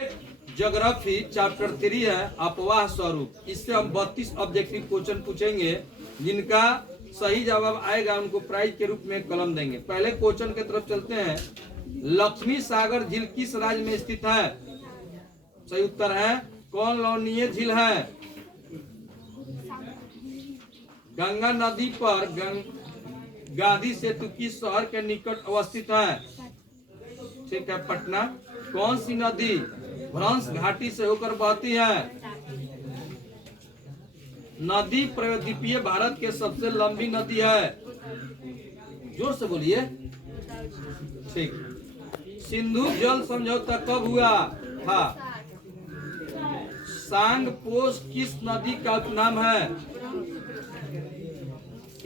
Geography chapter 3 है अपवाह स्वरूप। इससे हम 32 ऑब्जेक्टिव क्वेश्चन पूछेंगे, जिनका सही जवाब आएगा उनको प्राइज के रूप में कलम देंगे। पहले क्वेश्चन की तरफ चलते हैं। लक्ष्मी सागर झील किस राज्य में स्थित है? सही उत्तर है कौन लवणीय झील है? गंगा नदी पर गांधी सेतु किस शहर के निकट अवस्थित है? ठीक है, पटना। कौन सी नदी भ्रंश घाटी से होकर बहती है? नदी प्रायद्वीपीय भारत के सबसे लंबी नदी है। जोर से बोलिए। ठीक। सिंधु जल समझौता कब हुआ था? सांग पोष किस नदी का उपनाम है?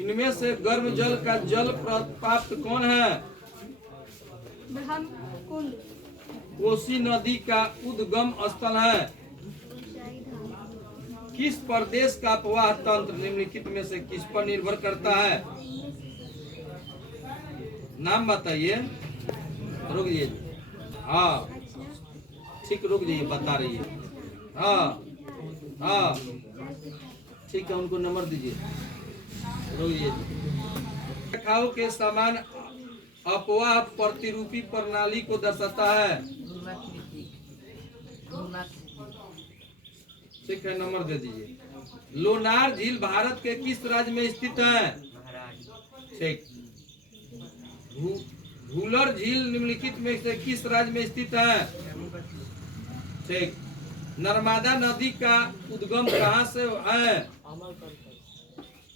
इनमें से गर्म जल का जल प्राप्त कौन है? कोसी नदी का उद्गम स्थल है। किस प्रदेश का प्रवाह तंत्र निम्नलिखित में से किस पर निर्भर करता है? नाम बताइए। रुक जाइए। हाँ ठीक, रुक जाइए, बता रही है। हाँ हाँ ठीक है, उनको नंबर दीजिए। रुक जाइए। खाओ के समान अपवाह प्रतिरूपी प्रणाली को दर्शाता है। ठीक है, नंबर दे दीजिए। लोनार झील भारत के किस राज्य में स्थित है? ठीक। भूलर झील निम्नलिखित में से किस राज्य में स्थित है? ठीक। नर्मदा नदी का उद्गम कहाँ से है?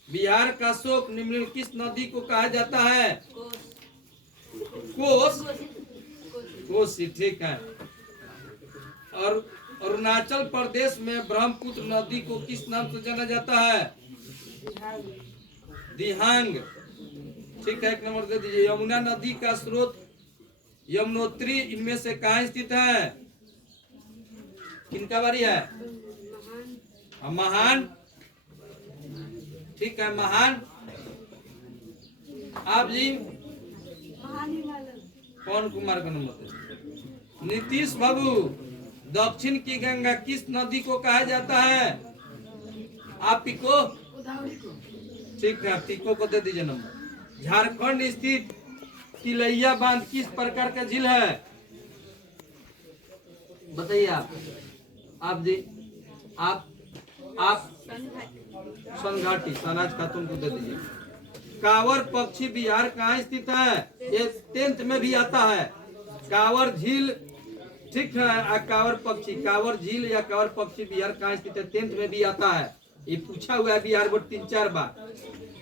बिहार का शोक निम्नलिखित किस नदी को कहा जाता है? कोसी। ठीक है। और अरुणाचल प्रदेश में ब्रह्मपुत्र नदी को किस नाम से जाना जाता है? दिहांग। ठीक है, एक नंबर दे दीजिए। यमुना नदी का स्रोत यमुनोत्री इनमें से कहाँ स्थित है? किनका बारी है? महान। ठीक है, महान। आप जी कौन कुमार का नंबर? नीतीश बाबू, दक्षिण की गंगा किस नदी को कहा जाता है? आप पिको। ठीक है, पिको को दे दीजिए नंबर। झारखंड स्थित तिलैया बांध किस प्रकार का झील है? बताइए आप जी। आप सनघाटी। सनाज खातून को दे दीजिए। कांवर पक्षी बिहार कहाँ स्थित है? ये 10th में भी आता है। कांवर झील। ठीक है, कांवर झील या कांवर पक्षी बिहार कहाँ स्थित है? 10th में भी आता है। ये पूछा हुआ है बिहार बोर्ड 3-4 बार।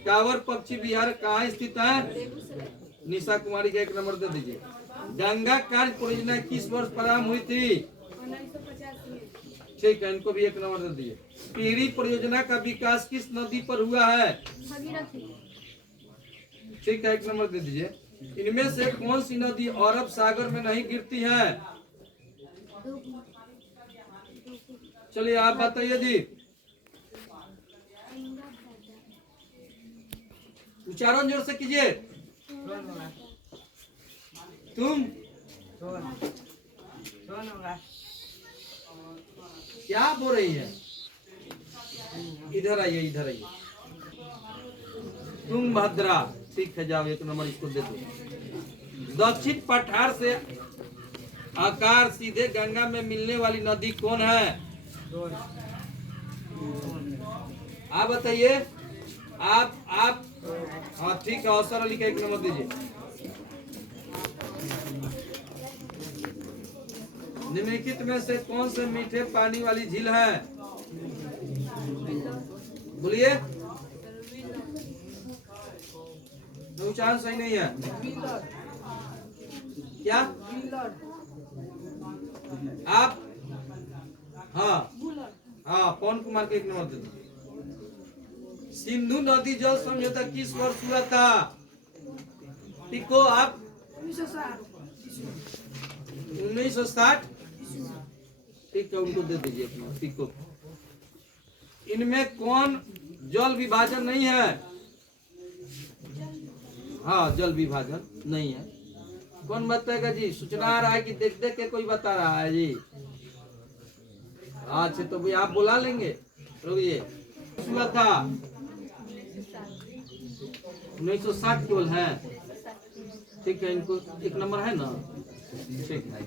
कांवर पक्षी बिहार कहाँ स्थित है? निशा कुमारी का एक नंबर दे दीजिए। गंगा कार्य परियोजना किस वर्ष प्रारंभ हुई थी? 1985। ठीक है, इनको भी एक नंबर दे दीजिए। पीढ़ी परियोजना का विकास किस नदी पर हुआ है? ठीक है, एक नंबर दे दीजिए। इनमें से कौन सी नदी अरब सागर में नहीं गिरती है? चलिए आप बताइए जी। उच्चारण जोर से कीजिए। तुम क्या बोल रही है? इधर आइए, इधर आइए। तुम भद्रा। ठीक है, जाओ, एक नंबर इसको दे दो। दक्षिण पठार से आकार सीधे गंगा में मिलने वाली नदी कौन है? आप बताइए। आप हाँ ठीक है, अवसर अली का एक नंबर दीजिए। निम्नलिखित में से कौन से मीठे पानी वाली झील है? बोलिए। उच्चारण सही नहीं है क्या? आप हाँ पवन कुमार के एक नंबर दे दो। सिंधु नदी जल समझौता किस वर्ष हुआ था? पिको आप। 1960। ठीक है, उनको दे दीजिए अपना पिको। इनमें कौन जल विभाजन नहीं है? हाँ, जल विभाजन नहीं है। कौन बताएगा जी? सूचना आ रहा है कि देख देख के कोई बता रहा है जी? अच्छा तो भाई आप बुला लेंगे, रुकिए। हुआ था 1960 केवल है, ठीक है। इनको एक नंबर है ना, ठीक है।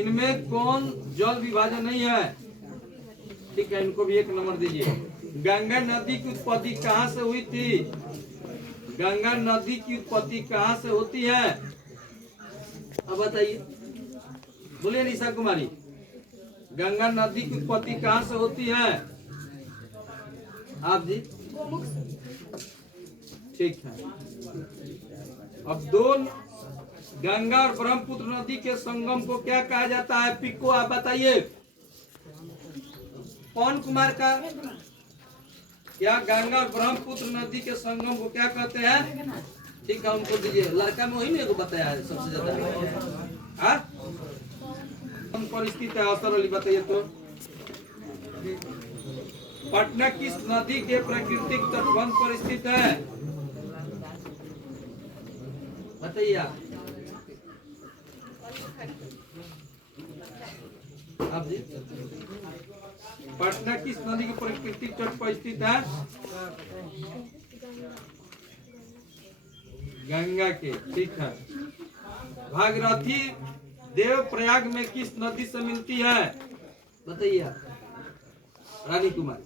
इनमें कौन जल विभाजन नहीं है, ठीक है, इनको भी एक नंबर दीजिए। गंगा नदी की उत्पत्ति कहाँ से हुई थी, गंगा नदी की उत्पत्ति कहाँ से होती है, अब बताइए, बोलिए निशा कुमारी, गंगा नदी की उत्पत्ति कहाँ से होती है, आप जी, ठीक है। अब दो गंगा और ब्रह्मपुत्र नदी के संगम को क्या कहा जाता है, पिको आप बताइए, पवन कुमार का, क्या गंगा और ब्रह्मपुत्र नदी के संगम को क्या कहते हैं, ठीक है, उनको दीजिए। लड़का में वही मेरे को बताया है सबसे ज्यादा, हाँ पर स्थित है, अवसर वाली बताइए तो। पटना किस नदी के प्राकृतिक तटबंध पर स्थित है, बताइए आप जी। पटना किस नदी के प्राकृतिक तट पर स्थित है, गंगा के, ठीक है। भागीरथी देवप्रयाग में किस नदी से मिलती है, बताइए रानी कुमार।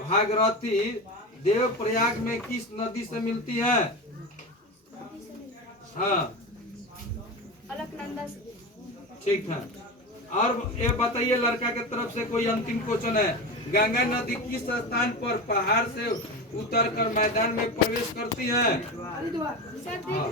भागीरथी देवप्रयाग में किस नदी से मिलती है, हाँ अलकनंदा, ठीक है। और ये बताइए लड़का के तरफ से कोई अंतिम क्वेश्चन है, गंगा नदी किस स्थान पर पहाड़ से उतरकर मैदान में प्रवेश करती है, हाँ